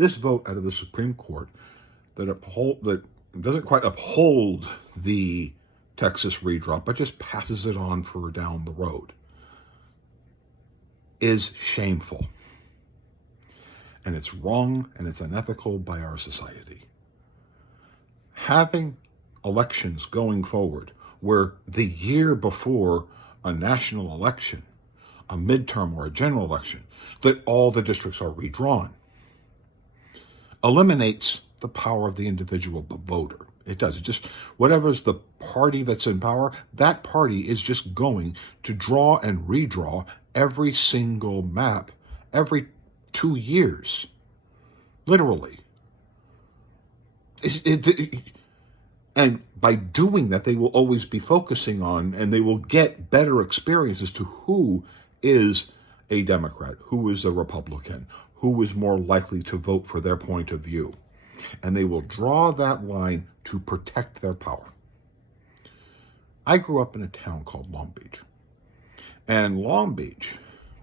this vote out of the Supreme Court that doesn't quite uphold the Texas redraw, but just passes it on for down the road, is shameful. And it's wrong and it's unethical by our society. Having elections going forward where the year before a national election, a midterm or a general election, that all the districts are redrawn, eliminates the power of the individual voter. It does. It just, whatever's the party that's in power, that party is just going to draw and redraw every single map every 2 years. Literally. And by doing that, they will always be focusing on, and they will get better experience as to who is a Democrat, who is a Republican, who is more likely to vote for their point of view. And they will draw that line to protect their power. I grew up in a town called Long Beach. And Long Beach,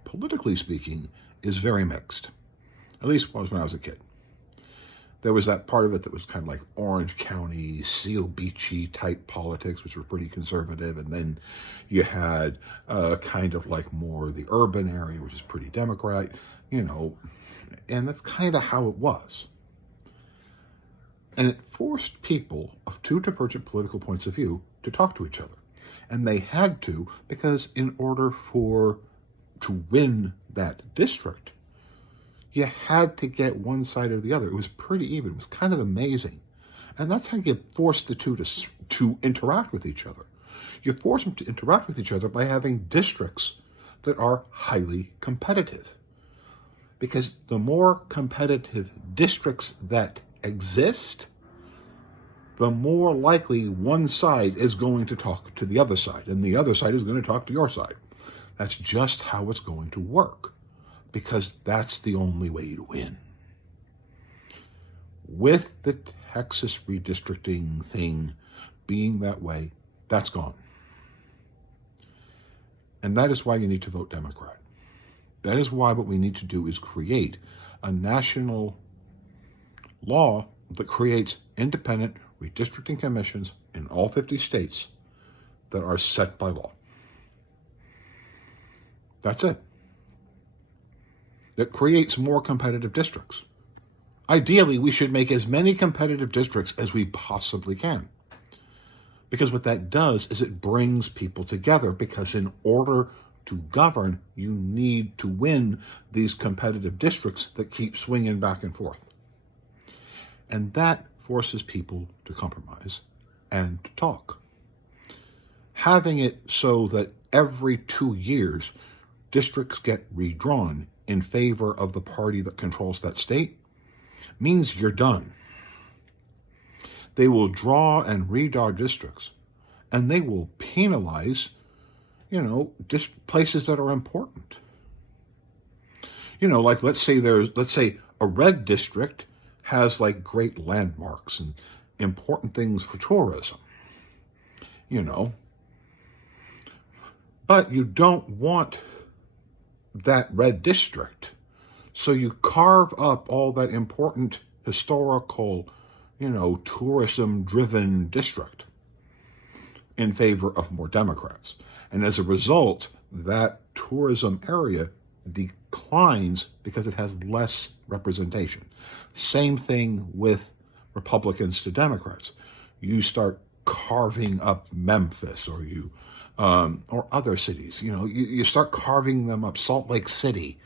politically speaking, is very mixed. At least was when I was a kid. There was that part of it that was kind of like Orange County, Seal Beachy type politics, which were pretty conservative. And then you had kind of like more the urban area, which is pretty Democrat, and that's kind of how it was. And it forced people of two divergent political points of view to talk to each other. And they had to, because in order to win that district, you had to get one side or the other. It was pretty even. It was kind of amazing. And that's how you force the two to interact with each other. You force them to interact with each other by having districts that are highly competitive. Because the more competitive districts that exist, the more likely one side is going to talk to the other side, and the other side is going to talk to your side. That's just how it's going to work, because that's the only way to win. With the Texas redistricting thing being that way, that's gone. And that is why you need to vote Democrat. That is why what we need to do is create a national law that creates independent redistricting commissions in all 50 states that are set by law. That's it. It creates more competitive districts. Ideally, we should make as many competitive districts as we possibly can. Because what that does is it brings people together, because in order to govern, you need to win these competitive districts that keep swinging back and forth. And that forces people to compromise and to talk. Having it so that every 2 years, districts get redrawn in favor of the party that controls that state means you're done. They will draw and redraw districts, and they will penalize, places that are important. Like let's say a red district has like great landmarks and important things for tourism, but you don't want that red district. So you carve up all that important historical, tourism-driven district in favor of more Democrats. And as a result, that tourism area declines because it has less representation. Same thing with Republicans to Democrats. You start carving up Memphis or other cities. You start carving them up, Salt Lake City,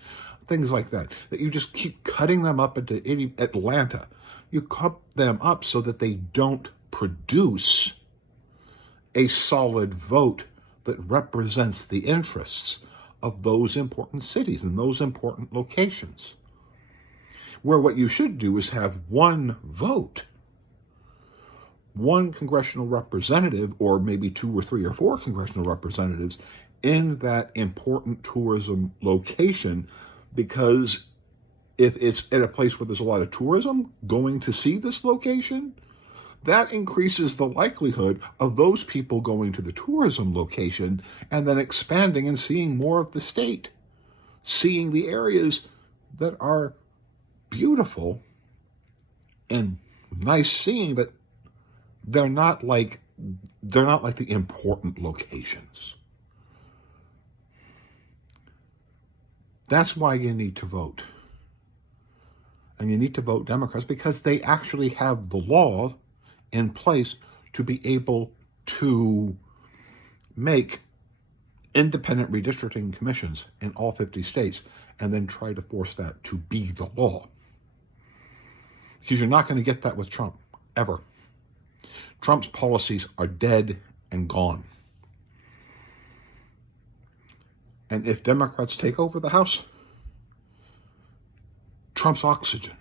things like that you just keep cutting them up into Atlanta. You cut them up so that they don't produce a solid vote that represents the interests of those important cities and those important locations. Where what you should do is have one vote, one congressional representative, or maybe 2 or 3 or 4 congressional representatives in that important tourism location, because if it's at a place where there's a lot of tourism going to see this location, that increases the likelihood of those people going to the tourism location and then expanding and seeing more of the state, seeing the areas that are beautiful and nice seeing, but they're not like the important locations. That's why you need to vote. And you need to vote Democrats because they actually have the law in place to be able to make independent redistricting commissions in all 50 states and then try to force that to be the law. Because you're not going to get that with Trump, ever. Trump's policies are dead and gone. And if Democrats take over the House, Trump's oxygen.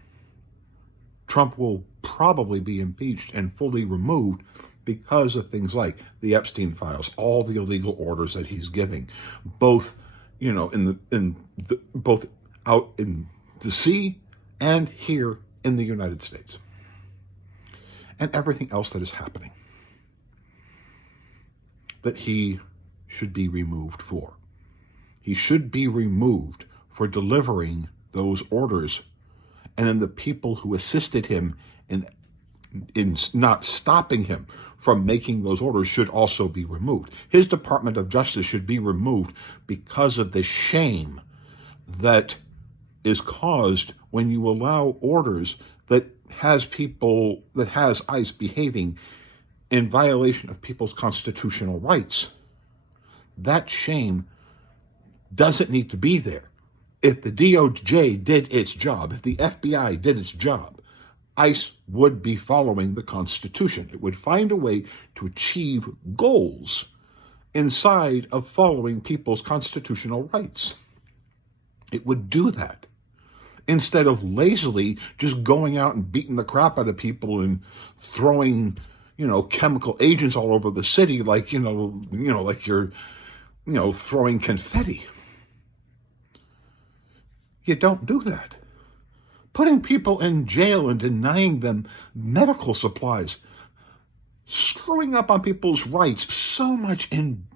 Trump will probably be impeached and fully removed because of things like the Epstein files, all the illegal orders that he's giving, both, both out in the sea and here in the United States, and everything else that is happening that he should be removed for. He should be removed for delivering those orders, and then the people who assisted him in not stopping him from making those orders should also be removed. His Department of Justice should be removed because of the shame that is caused when you allow orders that has ICE behaving in violation of people's constitutional rights. That shame doesn't need to be there. If the DOJ did its job, if the FBI did its job, ICE would be following the Constitution. It would find a way to achieve goals inside of following people's constitutional rights. It would do that instead of lazily just going out and beating the crap out of people and throwing, chemical agents all over the city like you're, throwing confetti. You don't do that. Putting people in jail and denying them medical supplies, screwing up on people's rights so much in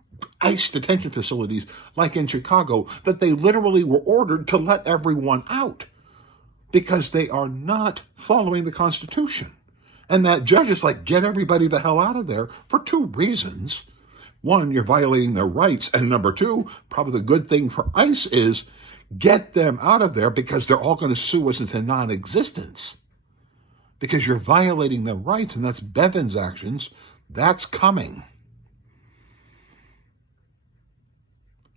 ICE detention facilities like in Chicago that they literally were ordered to let everyone out because they are not following the Constitution. And that judge is like, get everybody the hell out of there for two reasons. One, you're violating their rights. And number two, probably the good thing for ICE is get them out of there because they're all going to sue us into non-existence. Because you're violating their rights, and that's Bevin's actions. That's coming.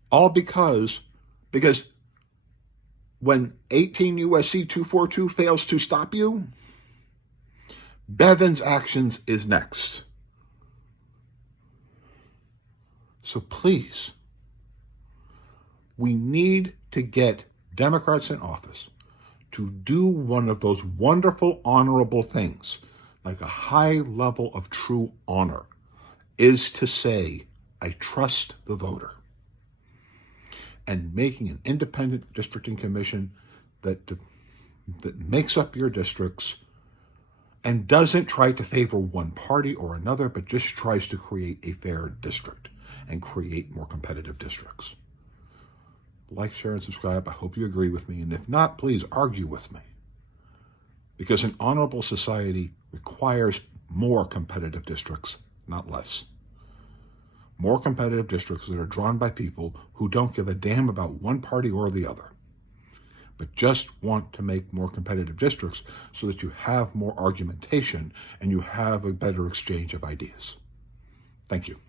All because when 18 U.S.C. 242 fails to stop you, Bevin's actions is next. So please, we need to get Democrats in office to do one of those wonderful, honorable things, like a high level of true honor, is to say, I trust the voter. And making an independent districting commission that makes up your districts and doesn't try to favor one party or another, but just tries to create a fair district and create more competitive districts. Like, share, and subscribe. I hope you agree with me. And if not, please argue with me. Because an honorable society requires more competitive districts, not less. More competitive districts that are drawn by people who don't give a damn about one party or the other, but just want to make more competitive districts so that you have more argumentation and you have a better exchange of ideas. Thank you.